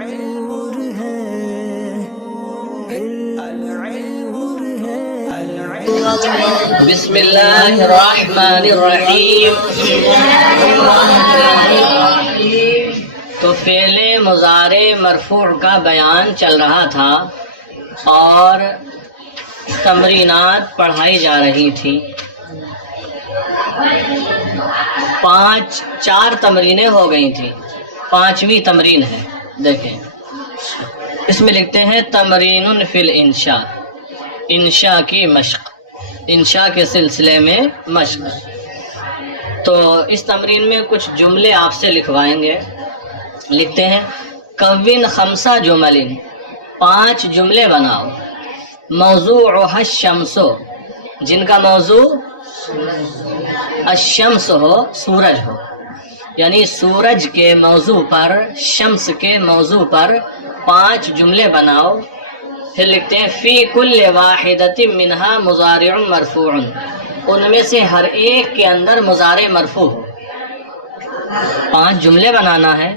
نور ہے بسم اللہ الرحمن الرحیم۔ تو فعل مضارع مرفوع کا بیان چل رہا تھا اور تمرینات پڑھائی جا رہی تھی۔ 4 تمرینیں ہو گئی تھیں، 5ویں تمرین ہے۔ دیکھیں اس میں لکھتے ہیں تمرین فی الانشاء، انشاء کی مشق، انشاء کے سلسلے میں مشق۔ تو اس تمرین میں کچھ جملے آپ سے لکھوائیں گے۔ لکھتے ہیں کون 5 جمل، 5 جملے بناؤ، موضوعها الشمس، جن کا موضوع الشمس ہو، سورج ہو، یعنی سورج کے موضوع پر، شمس کے موضوع پر 5 جملے بناؤ۔ پھر لکھتے ہیں فی کل واحدۃ منہا مضارع مرفوع، ان میں سے ہر ایک کے اندر مضارع مرفوع ہو۔ 5 جملے بنانا ہے،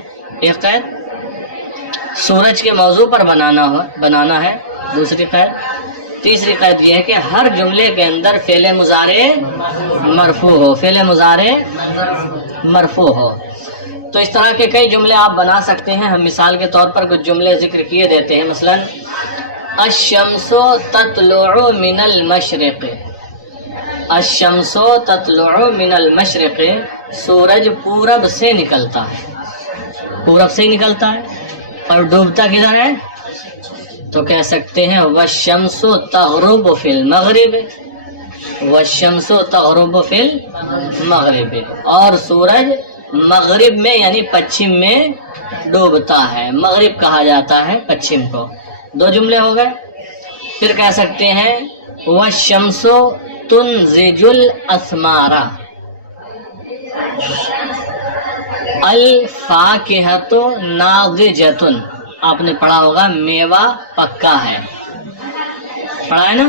ایک قید سورج کے موضوع پر بنانا ہے، دوسری قید، تیسری قید یہ ہے کہ ہر جملے کے اندر فعل مضارع مرفوع ہو، فعل مضارع مرفوع ہو۔ تو اس طرح کے کئی جملے آپ بنا سکتے ہیں۔ ہم مثال کے طور پر کچھ جملے ذکر کیے دیتے ہیں، مثلا الشمس تطلع من المشرق، الشمس تطلع من المشرق، سورج پورب سے نکلتا ہے، پورب سے ہی نکلتا ہے، اور ڈوبتا کدھر ہے؟ تو کہہ سکتے ہیں والشمس تغرب فی المغرب، والشمس تغرب فی المغرب، اور سورج مغرب میں یعنی پچھم میں ڈوبتا ہے، مغرب کہا جاتا ہے پچھم کو۔ 2 جملے ہو گئے۔ پھر کہہ سکتے ہیں والشمس تنزج الاسمار، الفاکہۃ ناضجۃ، آپ نے پڑھا ہوگا میوہ پکا ہے، پڑھا ہے نا؟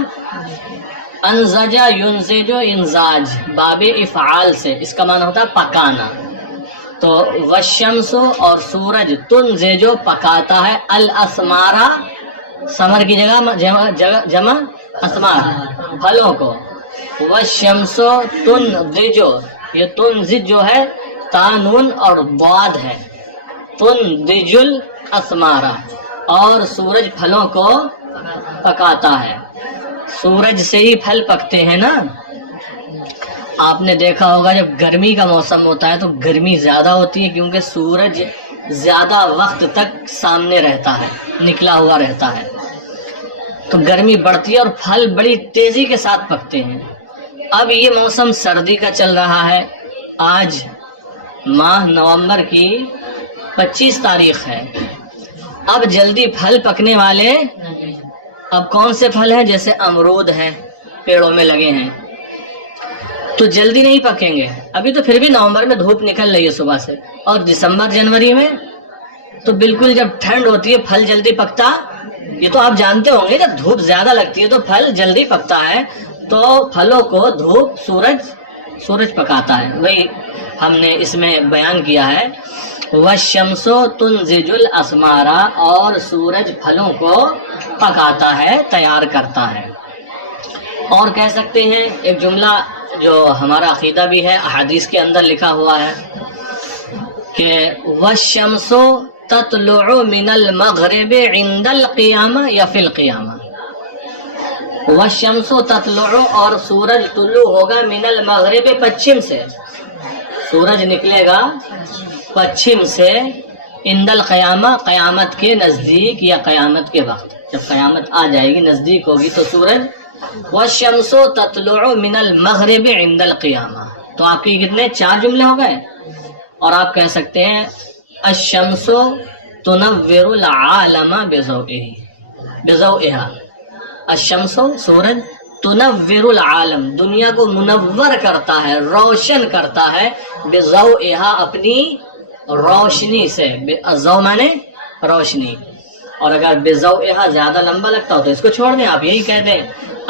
انزج ینزج انزاج، باب افعال سے، اس کا معنی ہوتا ہے پکانا۔ تو والشمس اور سورج تنزج پکاتا ہے، الاسمارا سمر کی جمع اسمار پھلوں کو، والشمس تنزج، یہ تنزج جو ہے تانون اور ضاد ہے، تنزج الاسمارا، اور سورج پھلوں کو پکاتا ہے۔ سورج سے ہی پھل پکتے ہیں نا۔ آپ نے دیکھا ہوگا جب گرمی کا موسم ہوتا ہے تو گرمی زیادہ ہوتی ہے، کیونکہ سورج زیادہ وقت تک سامنے رہتا ہے، نکلا ہوا رہتا ہے، تو گرمی بڑھتی ہے اور پھل بڑی تیزی کے ساتھ پکتے ہیں۔ اب یہ موسم سردی کا چل رہا ہے، آج ماہ نومبر کی 25 تاریخ ہے۔ اب جلدی پھل پکنے والے اب کون سے پھل ہیں؟ جیسے امرود ہیں، پیڑوں میں لگے ہیں، تو جلدی نہیں پکیں گے ابھی، تو پھر بھی نومبر میں دھوپ نکل رہی ہے صبح سے، اور دسمبر جنوری میں تو بالکل جب ٹھنڈ ہوتی ہے پھل جلدی پکتا، یہ تو آپ جانتے ہوں گے، جب دھوپ زیادہ لگتی ہے تو پھل جلدی پکتا ہے، تو پھلوں کو دھوپ سورج پکاتا ہے۔ وہی ہم نے اس میں بیان کیا ہے والشمس تنزج الاسمار، اور سورج پھلوں کو پکاتا ہے، تیار کرتا ہے۔ اور کہہ سکتے ہیں ایک جملہ جو ہمارا عقیدہ بھی ہے، احادیث کے اندر لکھا ہوا ہے کہ والشمس تطلع من المغرب عند القیامہ یا فی القیامہ، والشمس تطلع، اور سورج طلوع ہوگا من المغرب، پچھم سے، سورج نکلے گا پچھم سے، عند القیامہ، قیامت کے نزدیک یا قیامت کے وقت، جب قیامت آ جائے گی، نزدیک ہوگی، تو سورج والشمس تطلع من المغرب عند القیامہ۔ تو آپ کے کتنے 4 جملے ہو گئے۔ اور آپ کہہ سکتے ہیں الشمس تنور العالم بضوئها، الشمس سورج تنور العالم، دنیا کو منور کرتا ہے، روشن کرتا ہے، بضوئها اپنی روشنی سے، ضوء مانے روشنی، اور اگر بضوئها زیادہ لمبا لگتا ہو تو اس کو چھوڑ دیں، آپ یہی کہہ دیں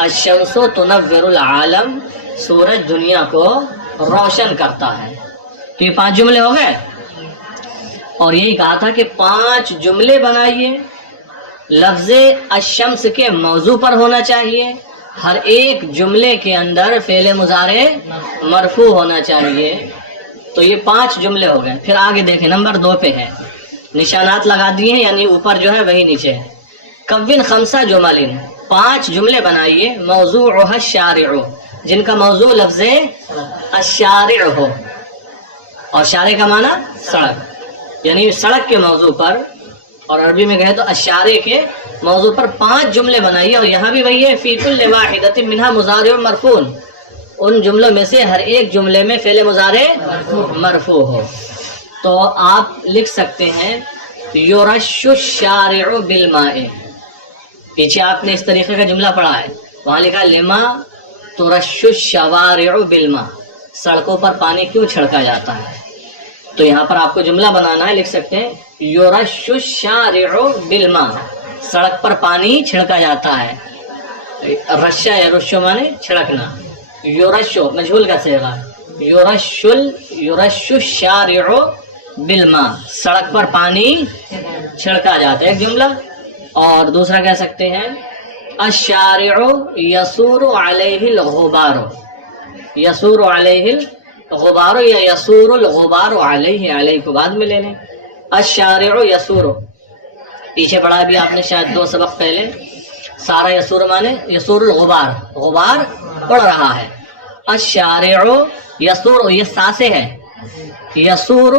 الشمس تنور العالم، سورج دنیا کو روشن کرتا ہے۔ تو یہ 5 جملے ہو گئے۔ اور یہی کہا تھا کہ 5 جملے بنائیے، لفظ الشمس کے موضوع پر ہونا چاہیے، ہر ایک جملے کے اندر فعل مضارع مرفوع ہونا چاہیے. تو یہ 5 جملے ہو گئے. پھر آگے دیکھیں نمبر 2 پہ ہے، نشانات لگا دیے ہیں، یعنی اوپر جو ہے وہی نیچے ہے. کون 5 جمل، 5 جملے بنائیے، موضوعها الشارع، جن کا موضوع لفظ الشارع ہو، اور شارع کا معنی سڑک، یعنی سڑک کے موضوع پر، اور عربی میں کہے تو الشارع کے موضوع پر 5 جملے بنائیے. اور یہاں بھی وہی ہے، فی کل واحدۃ منها مضارع مرفوع، ان جملوں میں سے ہر ایک جملے میں فعل مضارع مرفوع ہو. تو آپ لکھ سکتے ہیں یرش الشارع بالماء. پیچھے آپ نے اس طریقے کا جملہ پڑھا ہے، وہاں لکھا لما ترش الشوارع بالماء، سڑکوں پر پانی کیوں چھڑکا جاتا ہے. تو یہاں پر آپ کو جملہ بنانا ہے، لکھ سکتے ہیں یرش الشارع بالماء، سڑک پر پانی چھڑکا جاتا ہے. رشا یرشو مانے چھڑکنا، یرشو مجہول کا صیغہ، یرش الشارع بالماء، سڑک پر پانی چھڑکا جاتا ہے، ایک جملہ. اور دوسرا کہہ سکتے ہیں الشارع یسور علیہ الغبار، یسور علیہ الغبار یا یسور الغبار علیہ، علیہ کو بعد میں لے لیں. الشارع یسور پیچھے پڑھا بھی آپ نے شاید 2 سبق پہلے، سارا یسور مانے یسور الغبار، غبار اڑ رہا ہے. الشارع یسور، یہ ساسے ہے، یسور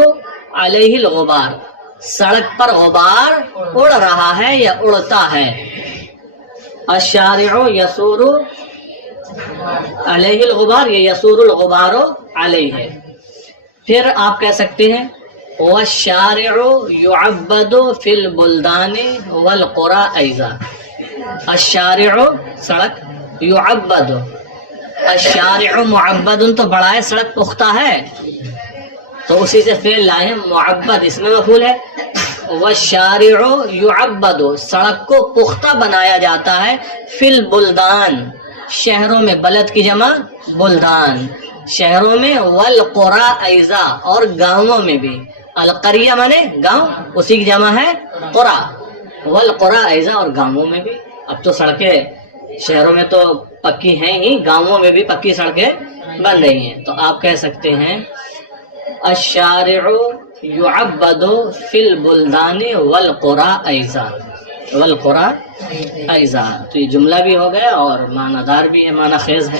علیہ الغبار، سڑک پر غبار اڑ رہا ہے یا اڑتا ہے. الشارع یسور علیہ الغبار، یہ یسور الغبار علیہ. پھر آپ کہہ سکتے ہیں والشارع یعبد فی البلدان والقرى ایضا. الشارع سڑک، یعبد، الشارع معبد تو بڑا ہے، سڑک پختہ ہے، تو اسی سے فعل لائے ہیں معبد، اس میں مفعول ہے. والشارع یعبد، سڑک کو پختہ بنایا جاتا ہے، فی البلدان، شہروں میں، بلد کی جمع بلدان، شہروں میں، والقرى ایضا، اور گاؤں میں بھی. القریہ مانے گاؤں، اسی کی جمع ہے قرى، والقرى ایضا، اور گاؤں میں بھی. اب تو سڑکیں شہروں میں تو پکی ہیں ہی، گاؤں میں بھی پکی سڑکیں بن رہی ہیں. تو آپ کہہ سکتے ہیں الشارع یعبد فی البلدان والقرى ایضا، والقرى ایضا. تو یہ جملہ بھی ہو گیا اور معنی دار بھی ہے، معنی خیز ہے.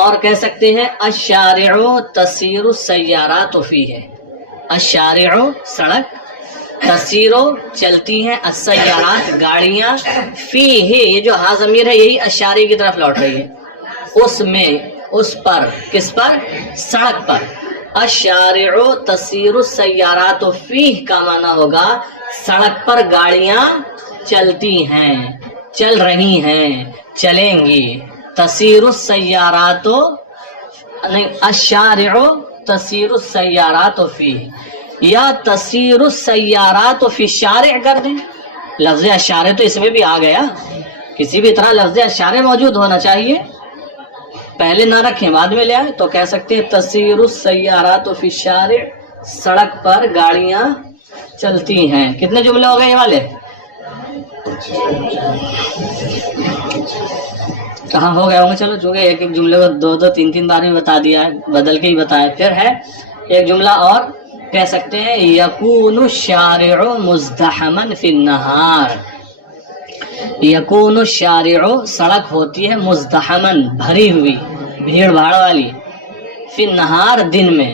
اور کہہ سکتے ہیں الشارع تسیر السیارات فیہ، الشارع سڑک، تسیر چلتی ہیں، السیارات گاڑیاں، فیہ یہ جو ہا ضمیر ہے یہی الشارع کی طرف لوٹ رہی ہے، اس میں، اس پر، کس پر؟ سڑک پر. الشارع تسیر السیارات فیہ کا معنی ہوگا سڑک پر گاڑیاں چلتی ہیں، چل رہی ہیں، چلیں گی. تسیر السیارات نہیں، الشارع تسیر السیارات فیہ، یا تسیر السیارات فی الشارع کر دیں. لفظ الشارع تو اس میں بھی آ گیا، کسی بھی طرح لفظ الشارع موجود ہونا چاہیے، پہلے نہ رکھیں بعد میں لے آئے. تو کہہ سکتے ہیں تسیر السیارات فی الشارع، سڑک پر گاڑیاں چلتی ہیں. کتنے جملے ہو گئے یہ والے؟ کہاں ہو گئے ہوں گے؟ چلو چونکہ ایک ایک جملے کو 2 3 بار میں بتا دیا ہے، بدل کے ہی بتایا. پھر ہے ایک جملہ اور کہہ سکتے ہیں یکون الشارع مزدحما فی النہار. یکون الشارع سڑک ہوتی ہے مزدحما بھری ہوئی، بھیڑ بھاڑ والی، فی النہار دن میں.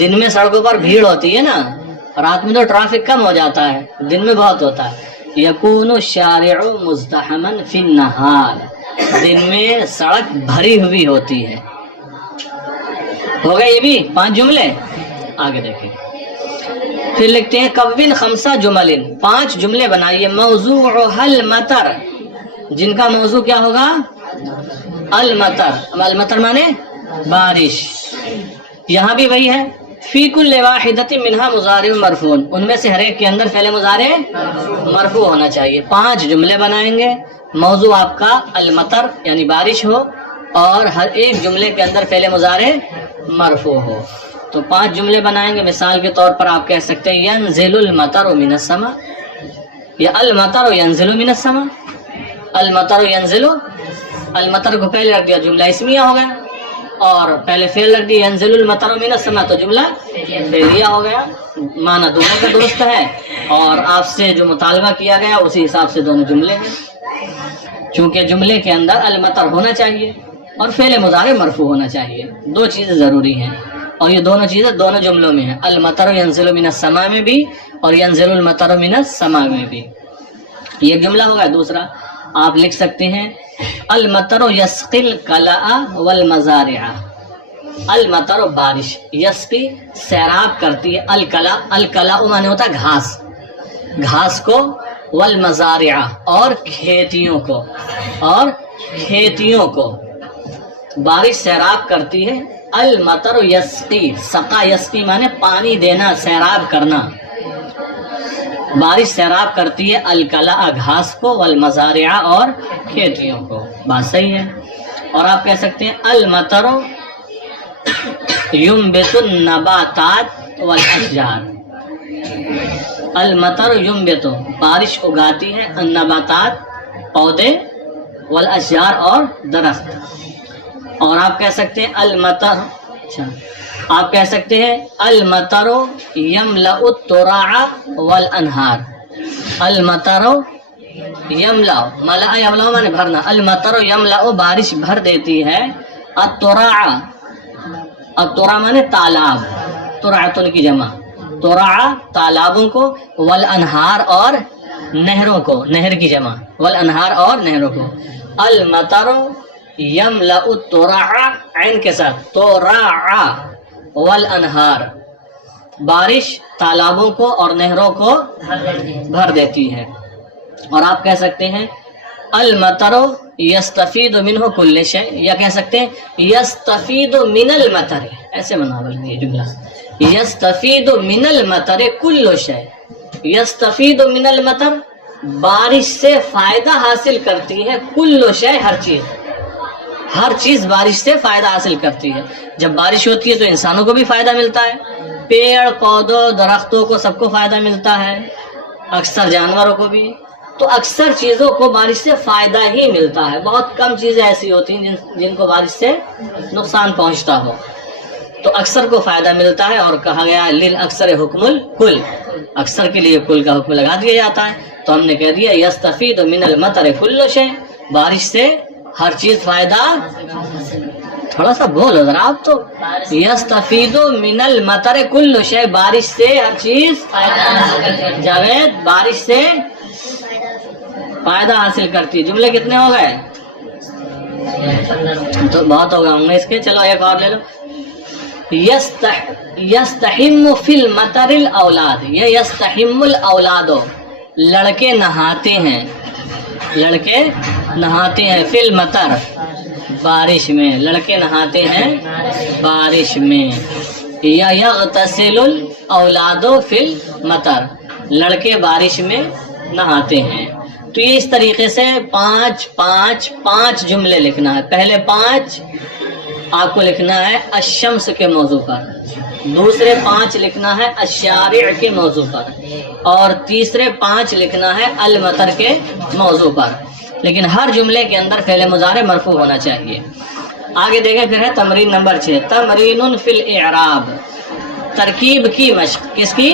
دن میں سڑکوں پر بھیڑ ہوتی ہے نا، رات میں تو ٹریفک کم ہو جاتا ہے، دن میں بہت ہوتا ہے. یکون الشارع مزدحما فی النہار، دن میں سڑک بھری ہوئی ہوتی ہے. ہو گئے یہ بھی 5 جملے. آگے دیکھیں، پھر لکھتے ہیں کون 5 جمل، 5 جملے بنائیے، موضوعها المطر، جن کا موضوع کیا ہوگا؟ المطر. المطر مانے بارش. یہاں بھی وہی ہے، فی کل واحدۃ منها مضارع مرفوع، ان میں سے ہر ایک کے اندر فعل مضارع مرفوع ہونا چاہیے. 5 جملے بنائیں گے، موضوع آپ کا المطر یعنی بارش ہو، اور ہر ایک جملے کے اندر فعل مضارع مرفوع ہو. تو 5 جملے بنائیں گے. مثال کے طور پر آپ کہہ سکتے ہیں ینزل المطر من السماء, یا المطر ینزل من السماء. المطر ینزل, المطر کو پہلے رکھ دیا جملہ اسمیہ ہو گیا, اور پہلے فعل رکھ دیا ینزل المطر من السماء تو جملہ فعلیہ ہو گیا. معنی دونوں کا درست ہے, اور آپ سے جو مطالبہ کیا گیا اسی حساب سے دونوں جملے ہیں. چونکہ جملے کے اندر المطر ہونا چاہیے اور فعل مضارع مرفوع ہونا چاہیے, 2 چیزیں ضروری ہیں, اور یہ دونوں چیزیں دونوں جملوں میں ہیں. المطر ینزل من السماء میں بھی اور ینزل المطر من السماء میں بھی. یہ جملہ ہوگا. دوسرا آپ لکھ سکتے ہیں المطر یسقی القلاء والمزارع. المطر بارش, یسقی سیراب کرتی ہے, القلاء, القلاء معنی ہوتا ہے گھاس, گھاس کو, والمزارع اور کھیتیوں کو, اور کھیتیوں کو بارش سیراب کرتی ہے. المطر یسقی, سقا یسقی معنی پانی دینا, سیراب کرنا. بارش سیراب کرتی ہے القلاء گھاس کو, والمزارع اور کھیتیوں کو. بات صحیح ہے. اور آپ کہہ سکتے ہیں المطر ینبت النباتات والاشجار. المطر ینبت, بارش اگاتی ہے, النباتات پودے, والاشجار اور درخت. اور آپ کہہ سکتے ہیں المطر, اچھا آپ کہہ سکتے ہیں المطر یملأ الترع والانہار. المطر یملأ, ملأ یملأ معنی بھرنا, المطر یملأ بارش بھر دیتی ہے, الترع, الترع معنی تالاب, ترعتن کی جمع, ترع تالابوں کو, والانہار اور نہروں کو, نہر کی جمع, والانہار اور نہروں کو. المطر یملأ الترع عین کے ساتھ, ترع, والانہار, بارش تالابوں کو اور نہروں کو بھر دیتی ہے. اور آپ کہہ سکتے ہیں المطر یستفید منہ کل شیء, یا کہہ سکتے ہیں یستفید من المطر, ایسے بناول یہ جملہ, یستفید من المطر کل شیء. یستفید من المطر, بارش سے فائدہ حاصل کرتی ہے, کل شیء ہر چیز, ہر چیز بارش سے فائدہ حاصل کرتی ہے. جب بارش ہوتی ہے تو انسانوں کو بھی فائدہ ملتا ہے, پیڑ پودوں درختوں کو سب کو فائدہ ملتا ہے, اکثر جانوروں کو بھی. تو اکثر چیزوں کو بارش سے فائدہ ہی ملتا ہے, بہت کم چیزیں ایسی ہوتی ہیں جن کو بارش سے نقصان پہنچتا ہو. تو اکثر کو فائدہ ملتا ہے, اور کہا گیا للاکثر حکم الکل, اکثر کے لیے کل کا حکم لگا دیا جاتا ہے. تو ہم نے کہہ دیا یستفید من المطر کل شیء, بارش سے ہر چیز فائدہ, تھوڑا سا بولو ذرا آپ تو, یستفید من المطر کل شیء, بارش سے ہر چیز, جاوید بارش سے فائدہ حاصل کرتی. جملے کتنے ہو گئے؟ تو بہت ہو گئے ہوں گے اس کے. چلو ایک اور لے لو. یستحم فی المطر الاولاد, یہ یستحم الاولاد, لڑکے نہاتے ہیں, لڑکے نہاتے ہیں, فی المطر بارش میں, لڑکے نہاتے ہیں بارش میں. یا یغتسل الاولاد فی المطر, لڑکے بارش میں نہاتے ہیں. تو یہ اس طریقے سے 5 جملے لکھنا ہے. پہلے 5 آپ کو لکھنا ہے الشمس کے موضوع پر, دوسرے 5 لکھنا ہے الشارع کے موضوع پر, اور تیسرے 5 لکھنا ہے المطر کے موضوع پر. لیکن ہر جملے کے اندر فعل مضارع مرفوع ہونا چاہیے. آگے دیکھیں پھر ہے تمرین نمبر 6, تمرین فی الاعراب, ترکیب کی مشق. کس کی؟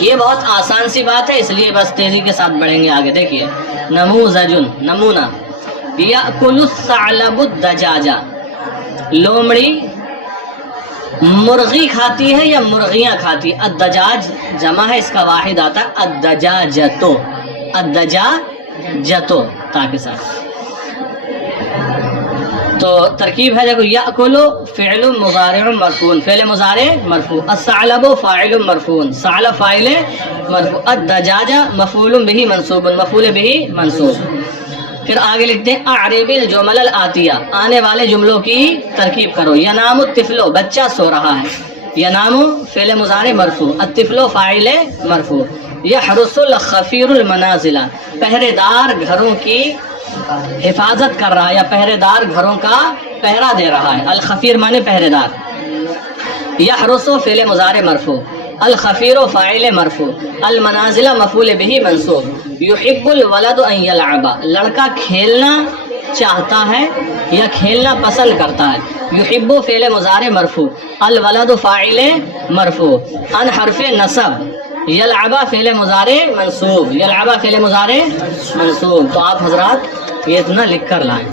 یہ بہت آسان سی بات ہے, اس لیے بس تیزی کے ساتھ بڑھیں گے آگے. دیکھیے نموذج, نمونہ. یأکل الثعلب الدجاجہ, لومڑی مرغی کھاتی ہے یا مرغیاں کھاتی. الدجاج جمع ہے, اس کا واحد آتا ہے الدجاجتو, الدجاجتو تا کے ساتھ. تو ترکیب ہے دیکھو, یأکل فعل مضارع مرفوع, فعل مضارع مرفوع, الثعلب فاعل مرفوع, ثعلب فاعل مرفوع, الدجاجہ مفعول به منصوب, مفعول به منصوب. پھر آگے لکھتے ہیں اعرب الجمل الآتیہ, آنے والے جملوں کی ترکیب کرو. ینام الطفل, بچہ سو رہا ہے, ینام فعل مضارع مرفوع, الطفل فاعل مرفوع. یحرس الخفیر المنازل, پہرے دار گھروں کی حفاظت کر رہا ہے, یا پہرے دار گھروں کا پہرا دے رہا ہے. الخفیر مانے پہرے دار. یحرسو فعل مضارع مرفوع، الخفیر فاعل مرفوع، المنازل مفعول به منصوب، یحب الولد ان یلعب، لڑکا کھیلنا چاہتا ہے یا کھیلنا پسند کرتا ہے، یحب فعل مضارع مرفوع، الولد فاعل مرفوع، ان حرف نصب، یلعب فعل مضارع منصوب، یلعب فعل مضارع منصوب۔ تو آپ حضرات یہ اتنا لکھ کر لائیں۔